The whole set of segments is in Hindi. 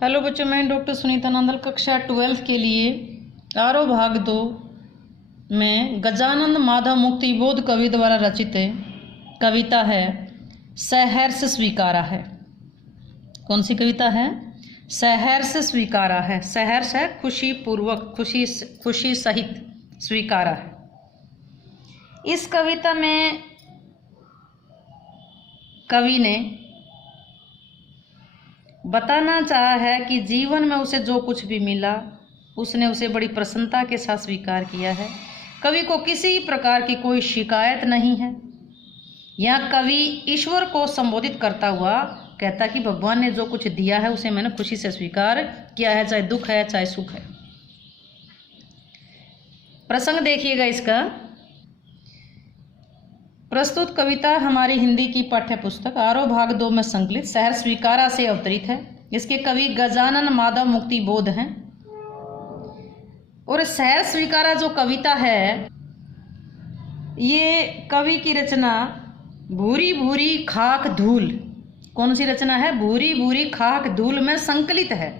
हेलो बच्चों, मैं डॉक्टर सुनीता नंदल कक्षा 12 के लिए आरो भाग 2 में गजानंद माधव मुक्ति बोध कवि द्वारा रचित कविता है सहर्ष स्वीकारा है। कौन सी कविता है? सहर्ष स्वीकारा है। सहर्ष है खुशी पूर्वक, खुशी सहित स्वीकारा है। इस कविता में कवि ने बताना चाहा है कि जीवन में उसे जो कुछ भी मिला उसने उसे बड़ी प्रसन्नता के साथ स्वीकार किया है। कवि को किसी प्रकार की कोई शिकायत नहीं है। यहाँ कवि ईश्वर को संबोधित करता हुआ कहता कि भगवान ने जो कुछ दिया है उसे मैंने खुशी से स्वीकार किया है, चाहे दुख है चाहे सुख है। प्रसंग देखिएगा इसका। प्रस्तुत कविता हमारी हिंदी की पाठ्य पुस्तक आरो भाग 2 में संकलित सहर्ष स्वीकारा से अवतरित है। इसके कवि गजानन माधव मुक्ति बोध हैं। और सहर्ष स्वीकारा जो कविता है, ये कवि की रचना भूरी भूरी खाक धूल, कौन सी रचना है? भूरी भूरी खाक धूल में संकलित है।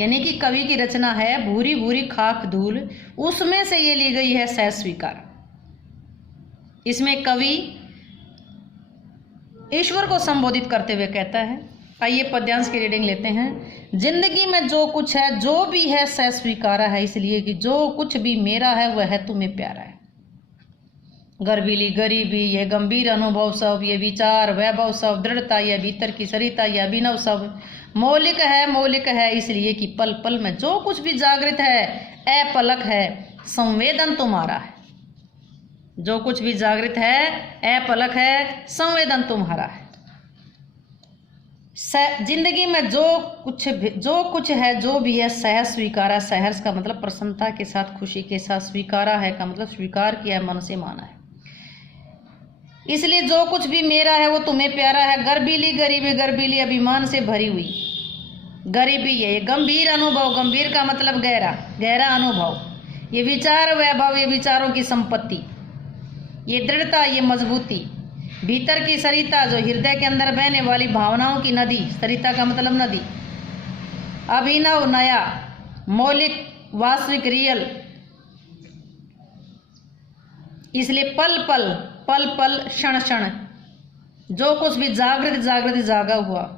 यानी कि कवि की रचना है भूरी भूरी खाक धूल, उसमें से ये ली गई है सहर्ष स्वीकारा। इसमें कवि ईश्वर को संबोधित करते हुए कहता है। आइए पद्यांश की रीडिंग लेते हैं। जिंदगी में जो कुछ है, जो भी है, सहर्ष स्वीकारा है, इसलिए कि जो कुछ भी मेरा है वह है तुम्हें प्यारा है। गर्वीली गरीबी, ये गंभीर अनुभव सब, ये विचार वैभव सब, दृढ़ता, यह भीतर की सरिता, यह अभिनव सब मौलिक है, इसलिए कि पल पल में जो कुछ भी जागृत है, अपलक है, संवेदन तुम्हारा है। जो कुछ भी जागृत है, अपलक है, संवेदन तुम्हारा है। जिंदगी में जो कुछ है, जो भी है, सहर्ष स्वीकारा। सहर्ष का मतलब प्रसन्नता के साथ, खुशी के साथ। स्वीकारा है का मतलब स्वीकार किया है, मन से माना है। इसलिए जो कुछ भी मेरा है वो तुम्हें प्यारा है। गर्बीली अभिमान से भरी हुई गरीबी है, ये गंभीर अनुभव। गंभीर का मतलब गहरा अनुभव। ये विचार वैभव, ये विचारों की संपत्ति। ये दृढ़ता, ये मजबूती। भीतर की सरिता, जो हृदय के अंदर बहने वाली भावनाओं की नदी। सरिता का मतलब नदी। अभिनव, नया, मौलिक, वास्तविक, रियल। इसलिए पल पल क्षण क्षण जो कुछ भी जागृत जागा हुआ,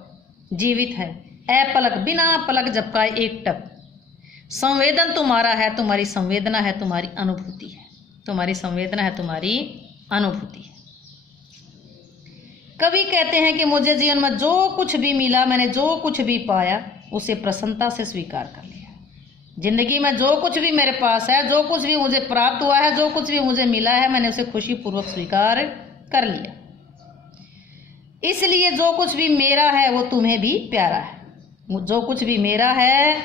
जीवित है, अपलक, बिना पलक झपकाए एकटक। संवेदन तुम्हारा है, तुम्हारी संवेदना है, तुम्हारी अनुभूति है। तुम्हारी संवेदना है, तुम्हारी अनुभूति है। कवि कहते हैं कि मुझे जीवन में जो कुछ भी मिला, मैंने जो कुछ भी पाया, उसे प्रसन्नता से स्वीकार कर लिया। जिंदगी में जो कुछ भी मेरे पास है, जो कुछ भी मुझे प्राप्त हुआ है, जो कुछ भी मुझे मिला है, मैंने उसे खुशी पूर्वक स्वीकार कर लिया। इसलिए जो कुछ भी मेरा है वो तुम्हें भी प्यारा है। जो कुछ भी मेरा है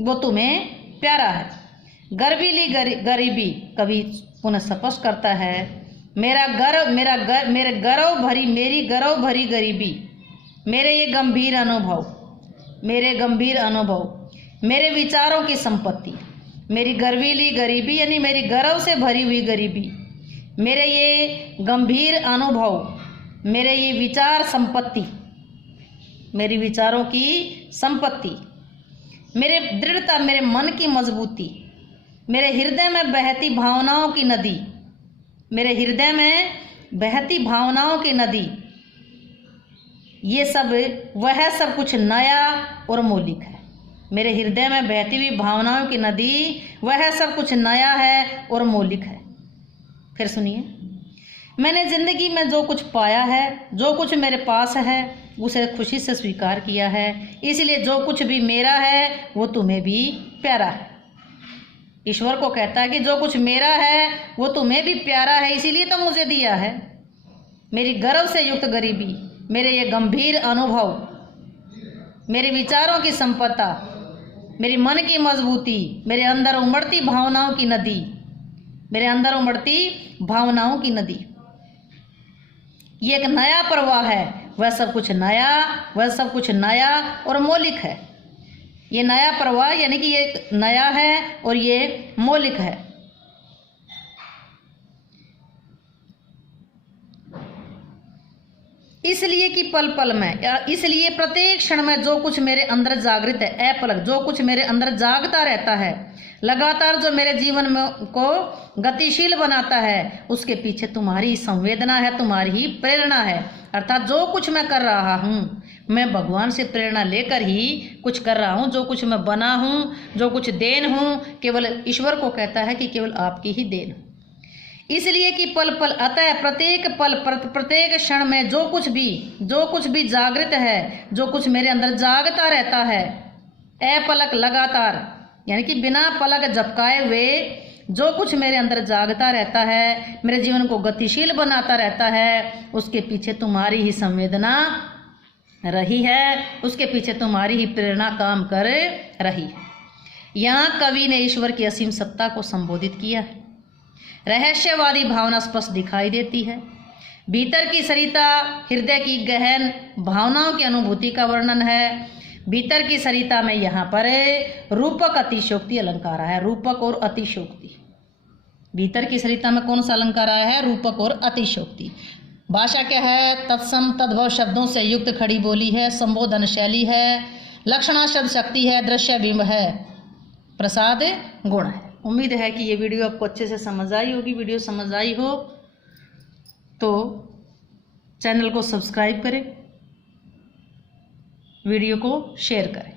वो तुम्हें प्यारा है। गर्वीली गरीबी, कवि पुनः स्पष्ट करता है, मेरी गर्व भरी गरीबी, मेरे गंभीर अनुभव, मेरे विचारों की संपत्ति। मेरी गर्वीली गरीबी यानी मेरी गर्व से भरी हुई गरीबी, मेरे ये गंभीर अनुभव, मेरे ये विचार संपत्ति, मेरी विचारों की संपत्ति, मेरे दृढ़ता, मेरे मन की मजबूती, मेरे हृदय में बहती भावनाओं की नदी। मेरे हृदय में बहती भावनाओं की नदी, ये सब, वह सब कुछ नया और मौलिक है। मेरे हृदय में बहती हुई भावनाओं की नदी, वह सब कुछ नया है और मौलिक है। फिर सुनिए, मैंने जिंदगी में जो कुछ पाया है, जो कुछ मेरे पास है, उसे खुशी से स्वीकार किया है। इसलिए जो कुछ भी मेरा है वो तुम्हें भी प्यारा है। ईश्वर को कहता है कि जो कुछ मेरा है वो तुम्हें भी प्यारा है, इसीलिए तो मुझे दिया है। मेरी गर्व से युक्त गरीबी, मेरे ये गंभीर अनुभव, मेरे विचारों की संपदा, मेरी मन की मजबूती, मेरे अंदर उमड़ती भावनाओं की नदी, मेरे अंदर उमड़ती भावनाओं की नदी। ये एक नया प्रवाह है। वह सब कुछ नया और मौलिक है। ये नया प्रवाह यानी कि ये नया है और ये मौलिक है। इसलिए कि पल पल में, इसलिए प्रत्येक क्षण में जो कुछ मेरे अंदर जागृत है, अपलक जो कुछ मेरे अंदर जागता रहता है, लगातार जो मेरे जीवन में को गतिशील बनाता है, उसके पीछे तुम्हारी संवेदना है, तुम्हारी ही प्रेरणा है। अर्थात जो कुछ मैं कर रहा हूँ, मैं भगवान से प्रेरणा लेकर ही कुछ कर रहा हूँ। जो कुछ मैं बना हूँ, जो कुछ देन हूँ, केवल ईश्वर को कहता है कि केवल आपकी ही देन। इसलिए कि पल पल, अतः प्रत्येक पल, प्रत्येक क्षण में जो कुछ भी जागृत है, जो कुछ मेरे अंदर जागता रहता है, अपलक लगातार, यानी कि बिना पलक झपकाए हुए जो कुछ मेरे अंदर जागता रहता है, मेरे जीवन को गतिशील बनाता रहता है, उसके पीछे तुम्हारी ही संवेदना रही है, उसके पीछे तुम्हारी ही प्रेरणा काम कर रही। यहाँ कवि ने ईश्वर की असीम सत्ता को संबोधित किया है। रहस्यवादी भावना स्पष्ट दिखाई देती है। भीतर की सरिता हृदय की गहन भावनाओं की अनुभूति का वर्णन है। भीतर की सरिता में यहाँ पर रूपक अतिशोक्ति अलंकार आया है। रूपक और अतिशोक्ति, भीतर की सरिता में कौन सा अलंकार आया है? रूपक और अतिशोक्ति। भाषा क्या है? तत्सम तद्भव शब्दों से युक्त खड़ी बोली है, संबोधन शैली है, लक्षणा शब्द शक्ति है, दृश्य बिंब है, प्रसाद गुण है। उम्मीद है कि ये वीडियो आपको अच्छे से समझ आई होगी। वीडियो समझ आई हो तो चैनल को सब्सक्राइब करें, वीडियो को शेयर करें।